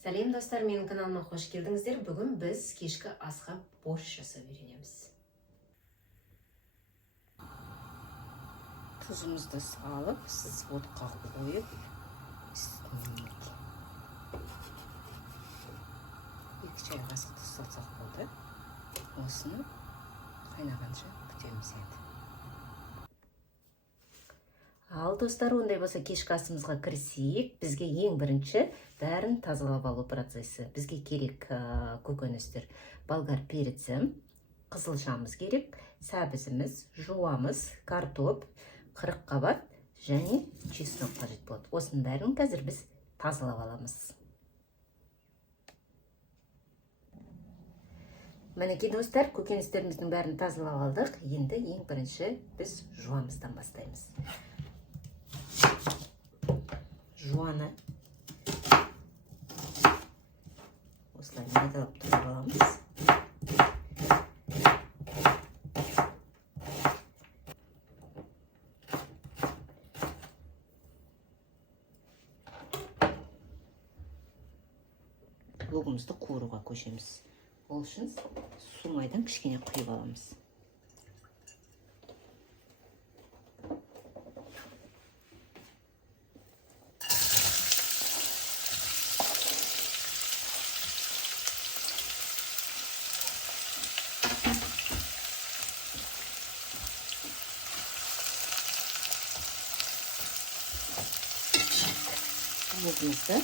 Сәлем достар, менің каналыма қош келдіңіздер. Бүгін біз кешкі асқа борщ жасап үйренеміз. Тұзымызды салып, отқа қойып, екі чай қасық тұз салсақ болды. Осыны қайнағанша күтеміз енді. Ал достар, ондай болса кешкі асымызға кірісейік. Бізге ең бірінші бәрін тазалап алу процесі. Бізге керек көкөністер, болгар переці, қызылшамыз керек, сәбізіміз, жуамыз, картоп, қырыққабат және чеснок қажет болады. Осының бәрін қазір біз тазалап аламыз. Мінекей достар, көкөністеріміздің бәрін тазалап алдық. Енді ең бірінші біз жуамыздан бастаймыз. Жуаны осылай майдалап тұрып аламыз. Лугымызды қуыруға көшеміз. Ол үшін су майдан кішкене құйып аламыз. Лугымызды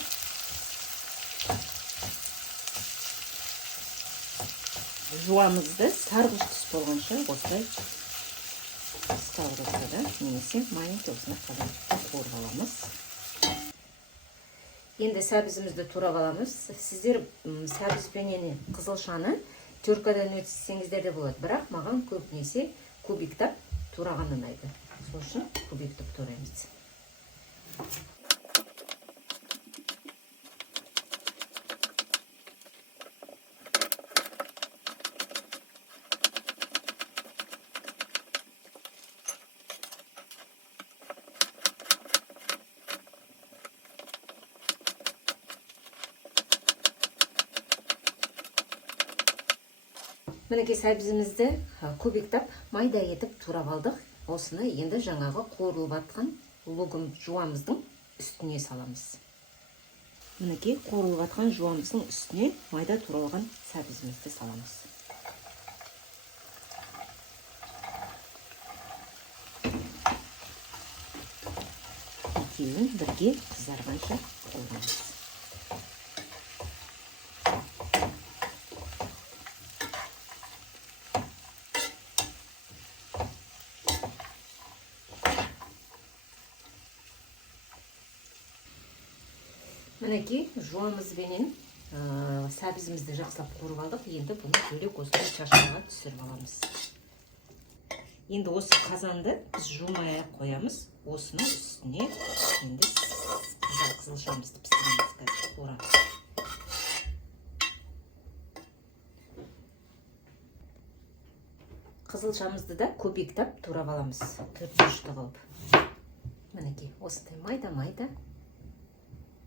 жуамызды сарғыш түс болғанша осылай сковородкада немесе маленький осындай қазаншықта қуырып аламыз. Енді сәбізімізді турап аламыз. Сіздер сәбізбенен қызылшаны теркадан өтсеңіздер де болады, бірақ маған көбінесе кубиктап тураған ұнайды. Сол үшін кубиктап тураймыз. Мінекей сәбізімізді кубиктап, майда етіп турап алдық. Осыны енді жаңағы қуырылып атқан лугым жуамыздың үстіне саламыз. Мінекей қуырылып атқан жуамыздың үстіне майда туралған сәбізімізді саламыз. Екеуін бірге қызарғанша қуырамыз. Мінекей жуамызбенен сәбізімізді жақсылап қуырып алдық. Енді бұны бөлек осылай шашқаға түсіріп аламыз. Енді осы қазанды біз жумай қоямыз. Осының үстіне енді қызылшамызды пісіреміз қазір қуырамыз. Қызылшамызды да көбіктап турап аламыз. Төрт бұрышты қылып. Мінекей осындай майда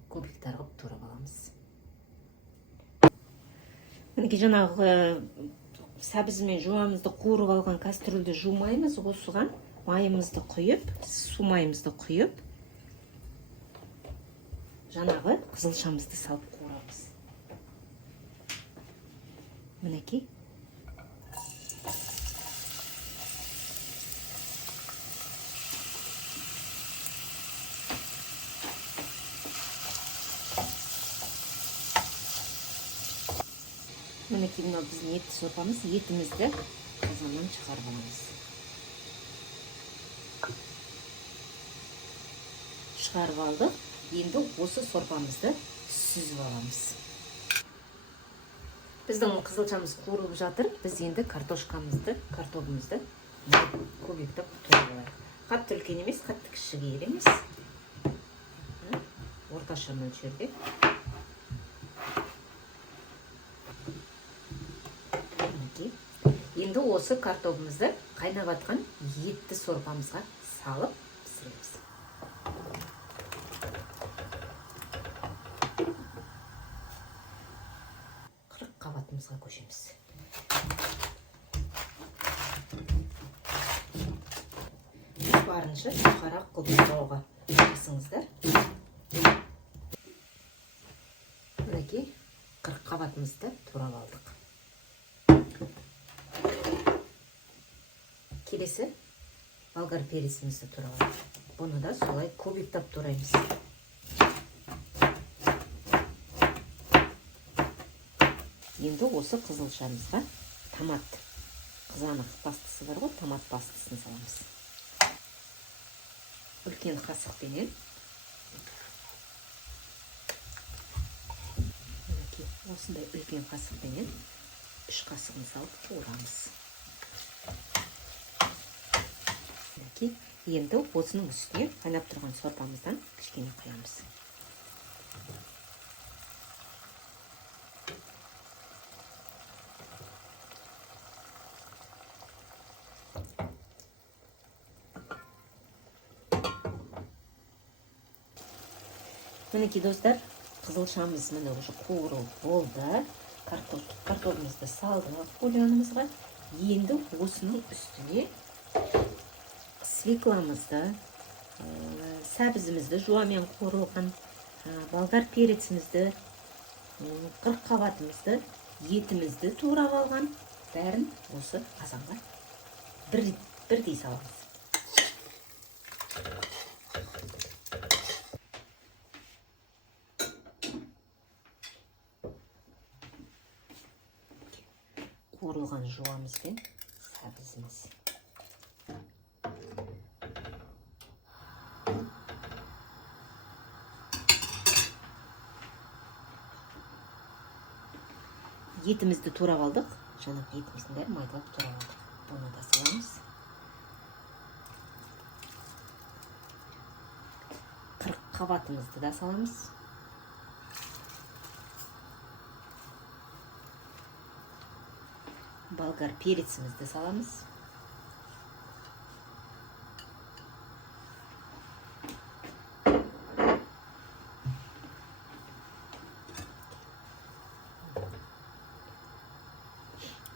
кубиктар қылып турап аламыз. Мінекей жаңағы сәбіз мен жуамызды қуырып алған кастрюльді жумаймыз. Осыған майымызды құйып, су майымызды құйып, жаңағы қызылшамызды салып қуырамыз. Мінекей. Мінекей мынау біздің етті сорпамыз. Етімізді қазаннан шығарып аламыз. Шығарып алдық. Енді осы сорпамызды сүзіп аламыз. Біздің қызылшамыз қуырылып жатыр. Біз енді картопымызды көбіктеп турап алайық. Қатты үлкен емес, қатты кішіге емес. Орташа мөлшерде. Енді осы картопымызды қайнап атқан етті сорпамызға салып пісіреміз. жұмысымызға көшеміз. Барынша шұқарақ қылып турауға тырысыңыздар. Мінекей 40 қабатымызды турап алдық. Келесі болгар перецімізді турап алдық. Бұны да солай көбейтіп тураймыз. Енді осы қызылшамызға томат қызанақ пастасы бар ғой, томат пастасын саламыз. Үлкен қасықпенен осындай үлкен қасықпенен 3 қасығын салып қуырамыз. Енді осының үстіне қайнап тұрған сорпамыздан кішкене құямыз. Мінекей достар, қызылшамыз міне уже қуырылып болды. Картоплымызды салдық бульонымызға. Енді осының үстіне свекламызды, сәбізімізді, жуамен қуырылған болгар перецімізді, 40 қабатымызды, етімізді турап алған бәрін осы қазанға бірдей саламыз. Қуырылған жуамыз бен сәбізіміз. Етімізді турап алдық. Жаңағы етіміздің бәрін майдалап турап алдық. Бұны да саламыз. 40 қабатымызды да саламыз. Болгар перецімізді саламыз.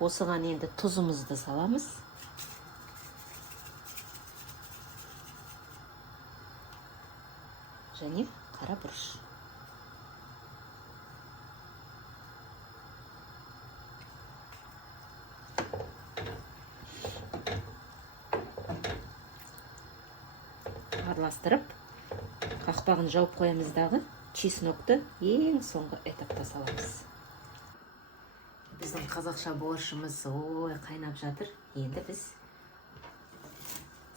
Осыған енді тұзымызды саламыз. Және қара бұрыш. Араластырып, қақпағын жауып қоямыздағы чеснокты ең соңғы этапта саламыз. Біздің қазақша борщымыз қайнап жатыр. Енді біз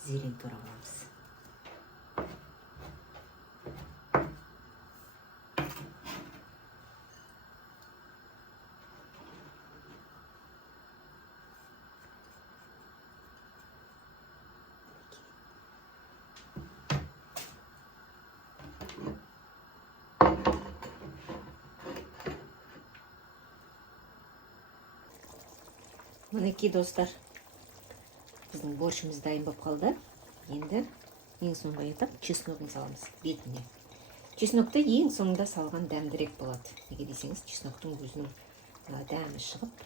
зелень турап аламыз. Мінекей достар, біздің борщымыз дайын болып қалды. Енді ең соңғы етап чесногын саламыз бетіне. Чеснокты ең соңында салған дәмдірек болады. Неге десеңіз, чесноктың өзінің дәмі шығып,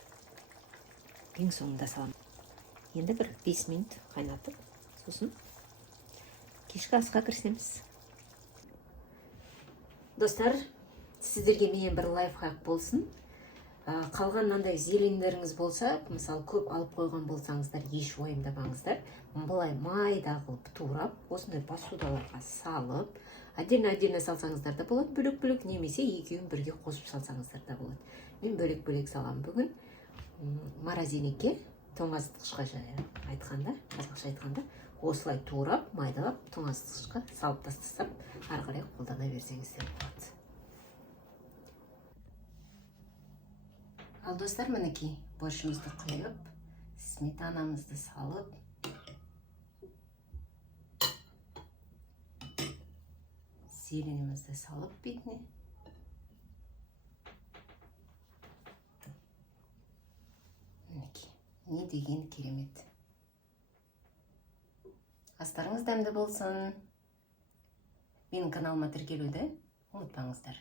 ең соңында саламыз. Енді бір 5 минут қайнатып, сосын кешкі асқа кірісеміз. Достар, сіздерге менен бір лайфхак болсын. Қалған мынандай зелендеріңіз болса, мысалы көп алып қойған болсаңыздар, еш уайымдамаңыздар. Былай майда қылып турап, осындай посудаларға салып, отдельно салсаңыздар да болады, бөлек-бөлек, немесе екеуін бірге қосып салсаңыздар да болады. Мен бөлек-бөлек салам бүгін. Морозилікке, тоңазытқышқа айтқанда, қазақша айтқанда, осылай турап, майдалап, тоңазытқышқа салып тастасам, ары қарай қолдана берсеңіздер болады. Ал достар, мінекей борщымызды құйып, сметанамызды салып, зеленімізді салып бетіне. Мінекей, не деген керемет. Астарыңыз дәмді болсын. Менің каналыма тіркелуді ұмытпаңыздар.